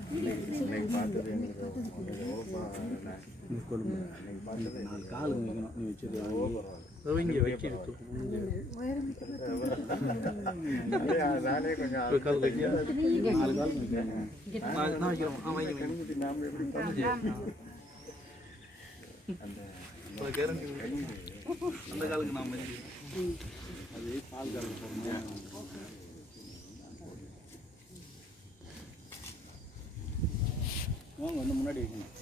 இங்கே கொஞ்சம் கால் நாலு நான் எப்படி அந்த அந்த காலுக்கு நாம வைக்கிறேன் அது பால் கால் வாங்க இன்னும் முன்னாடி வைக்கணும்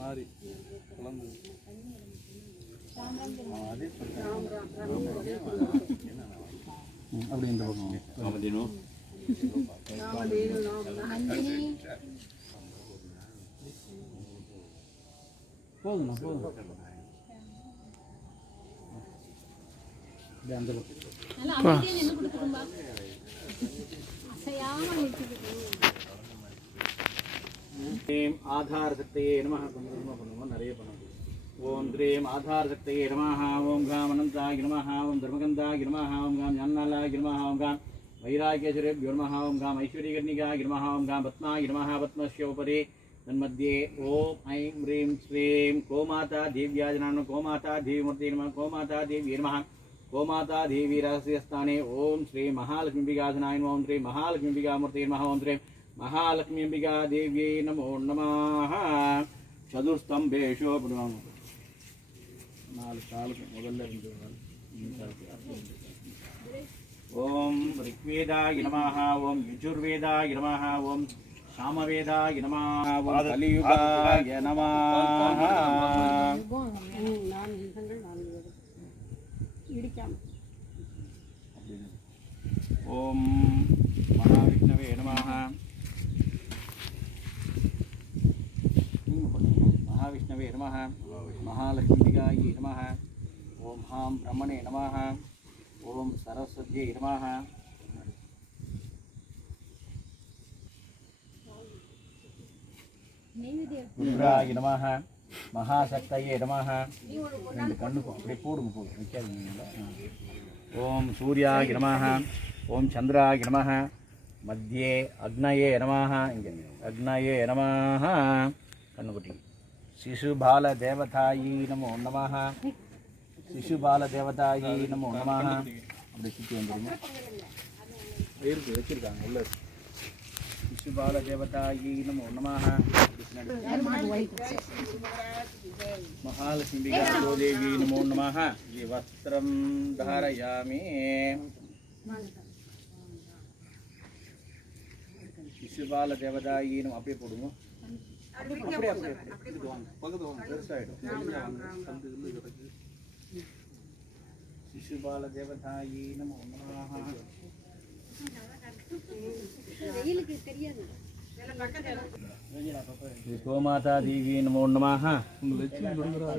மாறி குழந்தை அப்படி இந்த பக்கம் போதுண்ணா போதும் அந்த பக்கம் ஓம் ஆதார சக்தியே நமக குங்கும பண்ணுவோம் நிறைய பண்ண முடியும் ஓம் திரீம் ஆதார சக்தியே நமஹா ஓம் காம் அனந்தாகி நமஹா ஓம் தர்மகந்தாகி நமஹா ஓம் காம் ஞானாலாகி நமஹா ஓம் காம் வைராகியசுரேபியோ நமஹா ஓம் காம் ஐஸ்வரியகர்ணிகாகி நமஹா ஓம் காம் பத்மாகி நமஹா பத்மஸ்ய உபரி तन्मध्ये ओम ऐं ह्रीं श्रीं गोमाता देव्याजनान् गोमाता देवीमूर्ति नमः गोमाता देवी नमः गोमाता देवी रहस्यस्थाने ओम श्री महालक्ष्मीपिकाजनाय ओम श्री महालक्ष्मीपिकामूर्ति नमः ओम श्री தேவியை நமோ நமः சதுர்ஸ்தம்பேஷு அப்படிவாங்க நாலு காலுக்கு முதல்ல கால். ஓம் ரிக்வேதாய நமः ஓம் யஜுர்வேதாய நமः ஓம் சாமவேதாய நமः ஓம் கலியுகாய நமः ஓம் மகாவிஷ்ணவே நமः மகாவிஷ்ணவே நம மகாலட்சுமிகாயை நம ஓம் ஹாம் பிரம்மணே நம ஓம் சரஸ்வதியை நம நெய்வேத்தியம். ருத்ராய நமः மகாசக்தையே நமः ரெண்டு கண்ணுக்கும் அப்படியே போடுங்க போடுங்க வைக்காதீங்க ஓம் சூர்யாய நம। ஓம் சந்திராய நம। மத்தியே அக்னயே நம. இங்கே அக்னயே நம. கண்ணுக்குட்டி சிசுபால தேவதாயி நமோ நமஹா சிசுபால தேவதாயி நமோ நமஹா அப்படி சுற்றி வந்துடுங்க இருக்கு வச்சுருக்காங்க உள்ள சிசுபால தேவதாயி நமோ நமஹா மகாலட்சுமிகா தேவி நமோ நமஹா வஸ்திரம் தாரயாமி சிசுபால தேவதாயி அப்படியே போடுங்க அப்படியே அப்படியே இதுக்கு வாங்க பக்கத்து வாங்க பெருசாயிடும் அந்த இதுல கிடக்கு शिशुपाल देवदायी नमो नमः வெயிலுக்கு தெரியாது श्री गोमाता देवी नमो नमः லட்சுமி கொடுக்குறா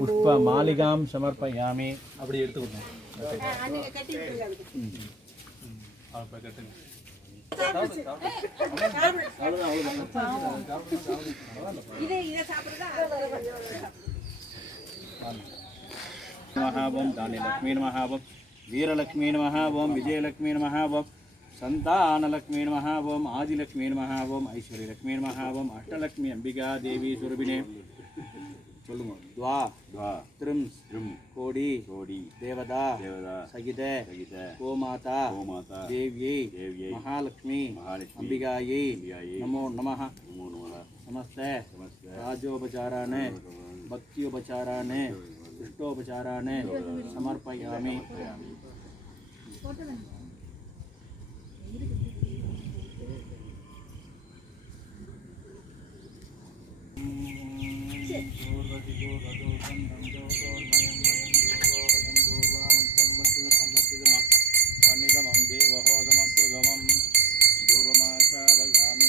पुष्पमालिकां समर्पयामि அப்படியே எடுத்துக்கிட்டோம் மகாபோம் தானிய லக்ஷ்மி மகாபோம் வீரலக்ஷ்மி மகாபோம் விஜயலக்ஷ்மி மகாபோம் சந்தானலக்ஷ்மி மகாபோம் ஆதிலக்ஷ்மி மகாபோம் ஐஸ்வர்யலக்ஷ்மி மகாபோம் அஷ்டலக்ஷ்மி அம்பிகா தேவி சுரபினே. சொல்லுங்க. துவா. துவா. த்ரிம். த்ரிம். கோடி. கோடி. தேவதா. தேவதா. சகித. சகித. கோமாதா. கோமாதா. தேவியை. தேவியை. மகாலட்சுமி. மகாலட்சுமி. அம்பிகாயை. அம்பிகாயை. நமோ நமஹ. நமோ நமஹ. நமஸ்தே. நமஸ்தே. ராஜோபச்சாரான பக்தியோபச்சாரான இஷ்டோபச்சாரான சமர்ப்பயாமி. பண்ணிதமம் தேவஹோதமக்ருதமம் தூபமாசா வையாமி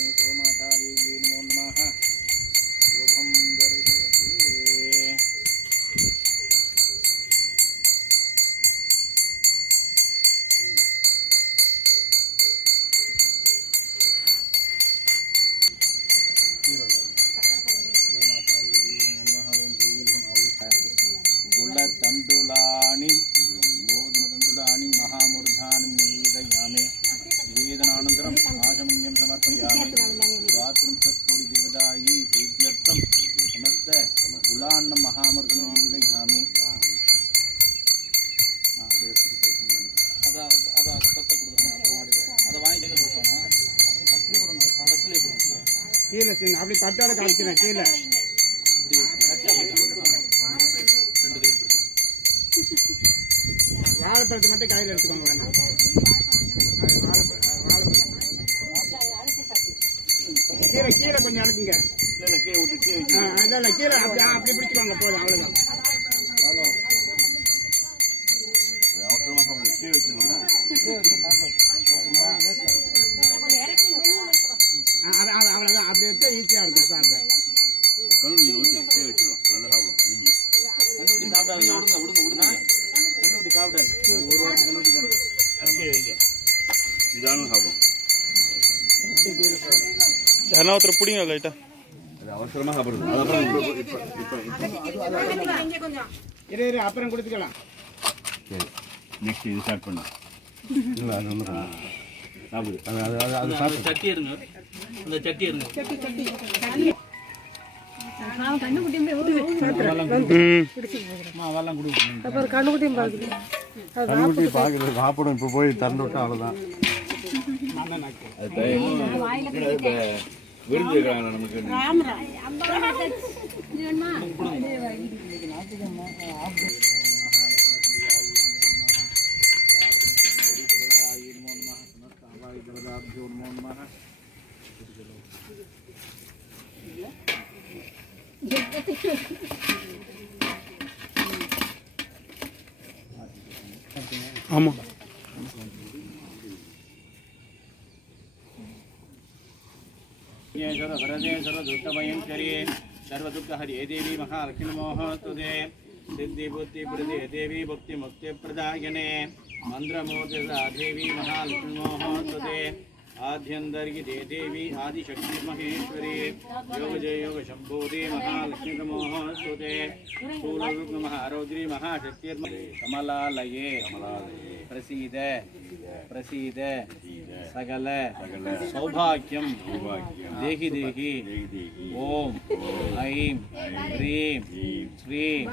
கீழே சின்ன அப்படி கட்டால காமிக்கிறேன் கீழே. வாழைப்பழத்தை மட்டும் கையில் எடுத்துக்கோங்க வேணாம் அது வாழைப்பழம். வாழைப்பழம் கீழே கீழே கொஞ்சம் இறக்குங்க இல்லை இல்லை இல்லை கீழே அப்படி அப்படி பிடிச்சிக்கோங்க போதும் அவ்வளோதான் அவசரமாக சாப்பிடு கீழே வச்சிடலாம் சாப்பிடாது ஒரு வாரம் கண்டுபிடி தான் கீழே வைங்க நிதானம் சாப்பிடும். யாருன்னா ஒருத்தர் பிடிங்க லைட்டா. அது அவசரமாக சாப்பிடுது. அதான் இப்போ இப்போ இப்போ இரு இரு அப்புறம் கொடுத்துக்கலாம். சரி. நெக்ஸ்ட் இது ஸ்டார்ட் பண்ணு. இல்லை அது ஒன்று சாப்பிடு. அது அது அது சாப்பிடு. சட்டி இருங்க. அந்த சட்டி. இருங்க அவெல்லாம் கொடுக்கணும் கண்ணுக்குட்டி பார்க்குறது சாப்பிடும். இப்போ போய் திறந்து விட்டா அவ்வளோதான் அது இப்போ விருந்து இருக்கிறாங்களா आम हरदेवी महालक्ष्मोहस्तुते सिद्धिबुद्धिप्रदेवी भुक्तिमुक्तिप्रदायने मन्द्रमूर्तिसा देवी महालक्ष्मोहस्तुते महेश्वरी योग जय योग शम्भूदे महालक्ष्मीमोहस्तुते स्थूलरुग्महारौद्री महाशक्तिर्महे। कमलालये। प्रसीद। प्रसीद। सकल सौभाग्यम। देहि देहि। ओम ऐं। ह्रीं। श्रीं।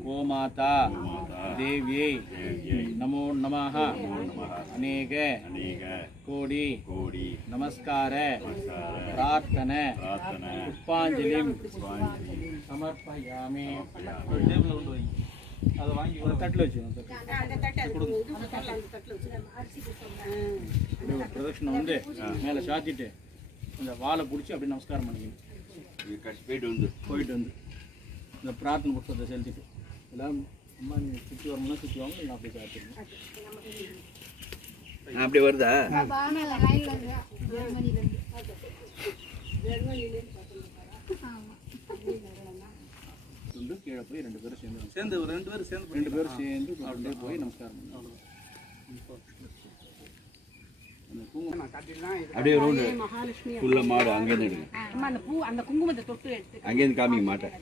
गोमाता தேவியை நமோ நமஹ. அநேக கோடி நமஸ்கார பிரார்த்தன புஷ்பாஞ்சலி சமர்ப்பயாமே. அதை வாங்கி ஒரு தட்டில் வச்சுக்கணும் கொடுங்க. வந்து. மேலே சாத்திட்டு இந்த வாழை பிடிச்சி அப்படி நமஸ்காரம் பண்ணிக்கணும். போயிட்டு வந்து. போயிட்டு வந்து. இந்த பிரார்த்தனை புத்தகத்தை செலுத்திட்டு. எல்லாம் அம்மா நீங்கள் சுற்றி வரணும்னா சுற்றி வாங்க இல்லை அப்படியே சாத்திடணும் அப்படி வருதா? வந்து கீழே போய் ரெண்டு பேரும் சேர்ந்து சேர்ந்து ஒரு ரெண்டு பேரும் சேர்ந்து ரெண்டு பேரும் சேர்ந்து அப்படியே போய் நமஸ்காரம் இது அப்படியே ரவுண்டு மகாலட்சுமி ஃபுல்லாக மாடு அங்கேருந்து எடுங்க அம்மா அந்த பூ அந்த குங்குமத்தை தொட்டு எடுத்து அங்கேருந்து காமிக்க மாட்டேன்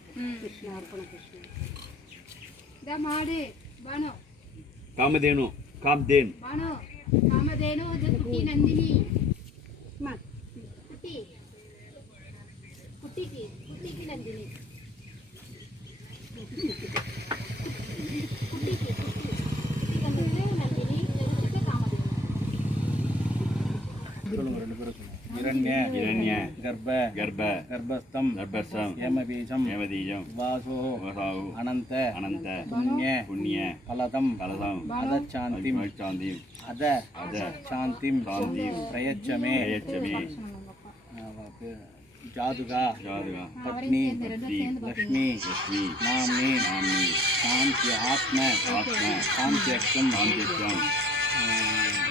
பானு காமதேனு காம்தேன் பானு இரண்ய. கர்ப்ப. கர்ப்ப. கர்ப்பஸ்தம். கர்ப்பசம் ஏமபீஜம் ஏமதீஜம் வாசோ. வசாவு அனந்த. அனந்த. புண்ணிய. புண்ணிய. பலதம் கலதம். அதச்சாந்திம். சாந்தி அத. அத. சாந்திம். சாந்திம். பிரயச்சமே. பிரயச்சமே. ஜாதுகா. ஜாதுகா. பத்னி. லக்ஷ்மி. லக்ஷ்மி. நாம்னி நாமி சாந்தி ஆத்ம. ஆத்ம. சாந்தியர்த்தம் சாந்தித்யம்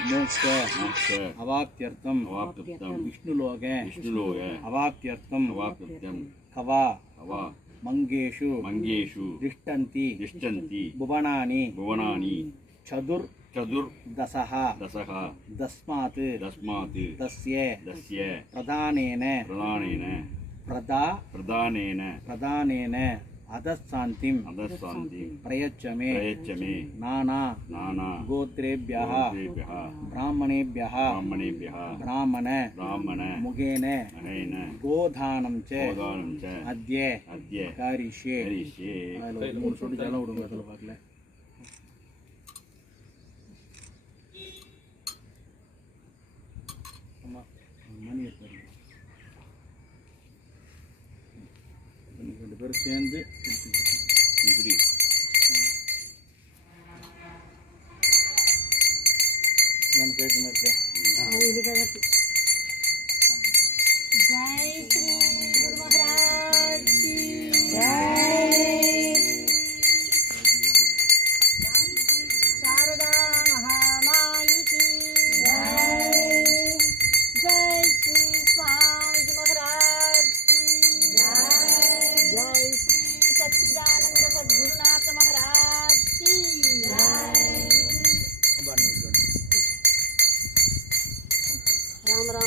मोक्ष मोक्ष अवाप्त्यर्थम। अवाप्त्यर्थम। विष्णुलोक। विष्णुलोक। अवाप्त्यर्थम। अवाप्त्यर्थम। खवा खवा मंगेशु। मंगेशु। दृष्टन्ति दृष्टन्ति भुवनानि। भुवनानि। चतुर्। चतुर्। दशः। दशः। दस्मात्। दस्मात्। तस्य। तस्य। प्रधानेन। प्रधानेन। प्रदा। प्रधानेन। प्रधानेन। अधशान्तिम् अधशान्तिं प्रयच्छ मे प्रयच्छ मे नाना नाना गोत्रेभ्यः गोत्रेभ्यः ब्राह्मणेभ्यः ब्राह्मणेभ्यः ब्राह्मण ब्राह्मण मुखेन अनेन गोदानं च गोदानं च अद्य अद्य करिष्ये करिष्ये அதுல ஒரு மூணு சொட்டு ஜலம் விடுங்க அதில் பார்க்கல ஆமா மணி எடுத்து இது பேர் சேர்ந்து இப்படி நான் கேட்கணும் இருக்கேன் ஜெய் ஸ்ரீ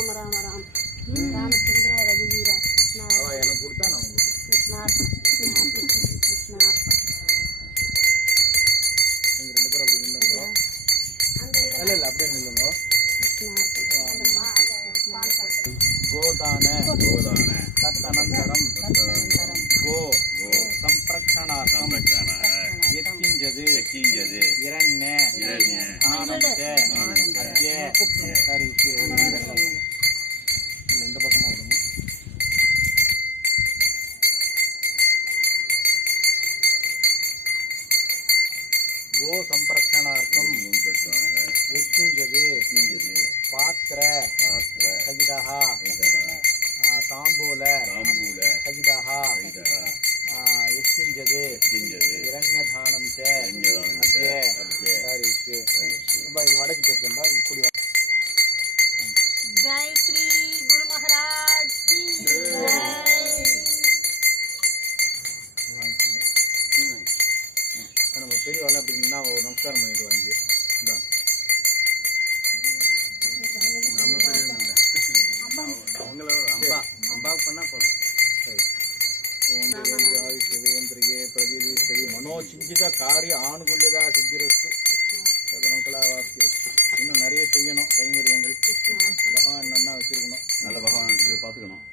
ராம ராம ராம் ராமச்சந்திரா ரகுவீரா கிருஷ்ணா கிருஷ்ணா பாவ் பண்ணால் போதும். சரி. ஓம் தேவியாய் சிவேந்திரியே பிரதிதீஸ்வரி மனோசிஞ்சித காரிய ஆணுகுல்யதா சித்திரஸ்து. கலாவார்த்தியஸ்து இன்னும் நிறைய செய்யணும் கைங்கரியங்கள் பகவான் நன்னா வச்சுருக்கணும். நல்ல பகவான் இது பார்த்துக்கணும்.